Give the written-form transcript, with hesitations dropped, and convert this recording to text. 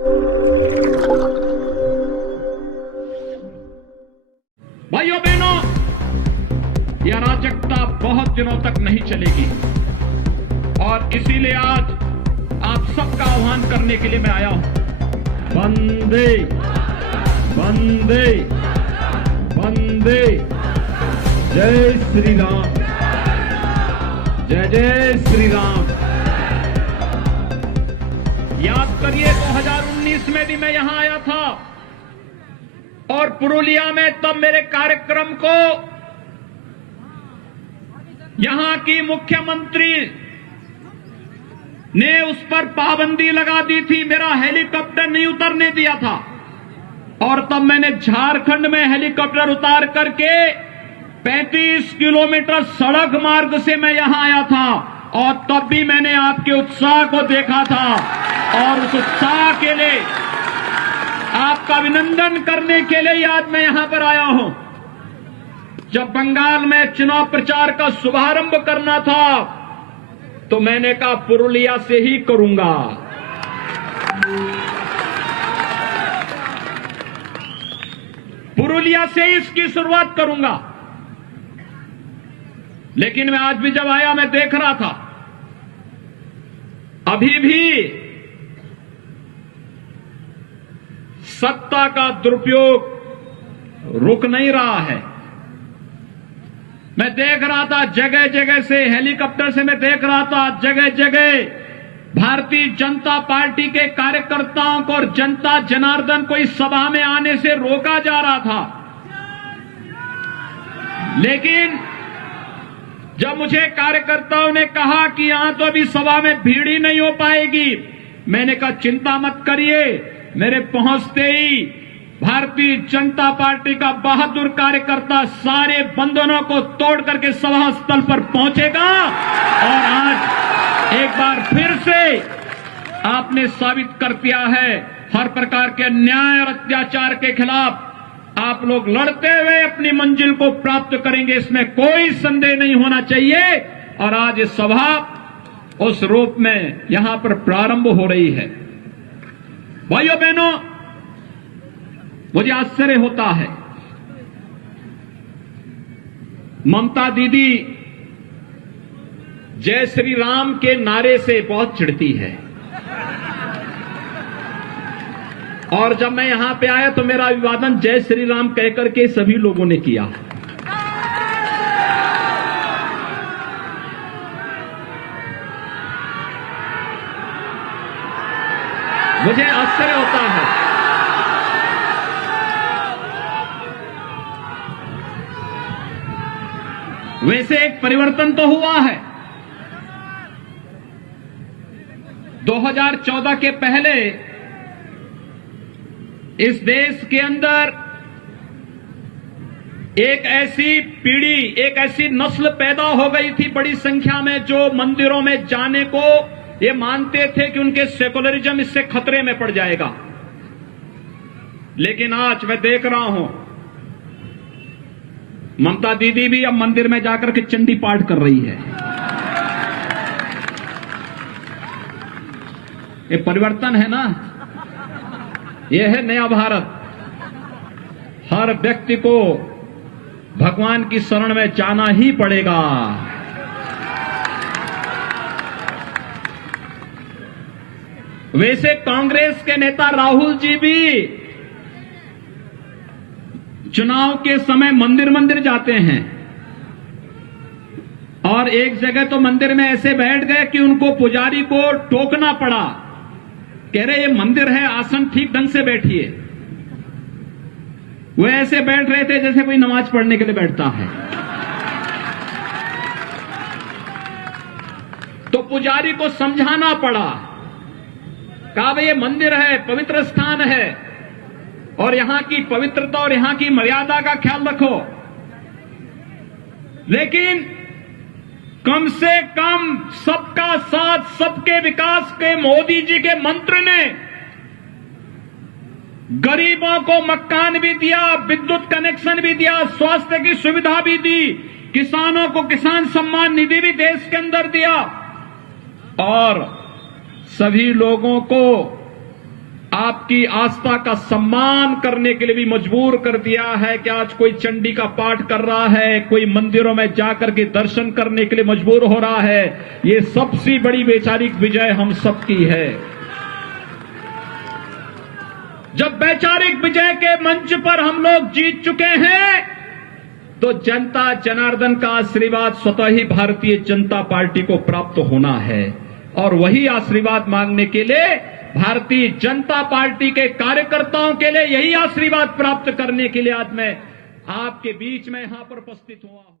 भाइयों बहनों, यह अराजकता बहुत दिनों तक नहीं चलेगी और इसीलिए आज आप सबका आह्वान करने के लिए मैं आया हूं। वंदे वंदे वंदे, जय श्री राम, जय जय श्री राम। याद करिए 2019 में भी मैं यहां आया था और पुरुलिया में तब मेरे कार्यक्रम को यहां की मुख्यमंत्री ने उस पर पाबंदी लगा दी थी, मेरा हेलीकॉप्टर नहीं उतरने दिया था। और तब मैंने झारखंड में हेलीकॉप्टर उतार करके 35 किलोमीटर सड़क मार्ग से मैं यहां आया था और तब भी मैंने आपके उत्साह को देखा था और उस उत्साह के लिए आपका अभिनंदन करने के लिए आज मैं यहां पर आया हूं। जब बंगाल में चुनाव प्रचार का शुभारंभ करना था तो मैंने कहा पुरुलिया से ही करूंगा। पुरुलिया से ही इसकी शुरुआत करूंगा। लेकिन मैं आज भी जब आया मैं देख रहा था अभी भी सत्ता का दुरुपयोग रुक नहीं रहा है। मैं देख रहा था जगह जगह से हेलीकॉप्टर से मैं देख रहा था जगह जगह भारतीय जनता पार्टी के कार्यकर्ताओं को और जनता जनार्दन को इस सभा में आने से रोका जा रहा था। लेकिन जब मुझे कार्यकर्ताओं ने कहा कि यहां तो अभी सभा में भीड़ ही नहीं हो पाएगी, मैंने कहा चिंता मत करिए, मेरे पहुंचते ही भारतीय जनता पार्टी का बहादुर कार्यकर्ता सारे बंधनों को तोड़ करके सभा स्थल पर पहुंचेगा और आज एक बार फिर से आपने साबित कर दिया है हर प्रकार के अन्याय और अत्याचार के खिलाफ आप लोग लड़ते हुए अपनी मंजिल को प्राप्त करेंगे, इसमें कोई संदेह नहीं होना चाहिए। और आज ये सभा उस रूप में यहां पर प्रारंभ हो रही है। भाइयों बहनों, मुझे आश्चर्य होता है, ममता दीदी जय श्री राम के नारे से बहुत चिढ़ती है और जब मैं यहां पे आया तो मेरा अभिवादन जय श्री राम कहकर के सभी लोगों ने किया। मुझे आश्चर्य होता है। वैसे एक परिवर्तन तो हुआ है। 2014 के पहले इस देश के अंदर एक ऐसी पीढ़ी, एक ऐसी नस्ल पैदा हो गई थी बड़ी संख्या में जो मंदिरों में जाने को ये मानते थे कि उनके सेकुलरिज्म इससे खतरे में पड़ जाएगा। लेकिन आज मैं देख रहा हूं ममता दीदी भी अब मंदिर में जाकर के चंडी पाठ कर रही है। ये परिवर्तन है ना, ये है नया भारत। हर व्यक्ति को भगवान की शरण में जाना ही पड़ेगा। वैसे कांग्रेस के नेता राहुल जी भी चुनाव के समय मंदिर मंदिर जाते हैं और एक जगह तो मंदिर में ऐसे बैठ गए कि उनको पुजारी को टोकना पड़ा, कह रहे ये मंदिर है, आसन ठीक ढंग से बैठिए। वो ऐसे बैठ रहे थे जैसे कोई नमाज पढ़ने के लिए बैठता है। तो पुजारी को समझाना पड़ा, कहा भाई ये मंदिर है, पवित्र स्थान है और यहां की पवित्रता और यहां की मर्यादा का ख्याल रखो। लेकिन कम से कम सबका साथ सबके विकास के मोदी जी के मंत्र ने गरीबों को मकान भी दिया, विद्युत कनेक्शन भी दिया, स्वास्थ्य की सुविधा भी दी, किसानों को किसान सम्मान निधि भी देश के अंदर दिया और सभी लोगों को आपकी आस्था का सम्मान करने के लिए भी मजबूर कर दिया है कि आज कोई चंडी का पाठ कर रहा है, कोई मंदिरों में जाकर के दर्शन करने के लिए मजबूर हो रहा है। ये सबसे बड़ी वैचारिक विजय हम सबकी है। जब वैचारिक विजय के मंच पर हम लोग जीत चुके हैं तो जनता जनार्दन का आशीर्वाद स्वतः ही भारतीय जनता पार्टी को प्राप्त होना है और वही आशीर्वाद मांगने के लिए भारतीय जनता पार्टी के कार्यकर्ताओं के लिए यही आशीर्वाद प्राप्त करने के लिए आज मैं आपके बीच में यहां पर उपस्थित हुआ हूं।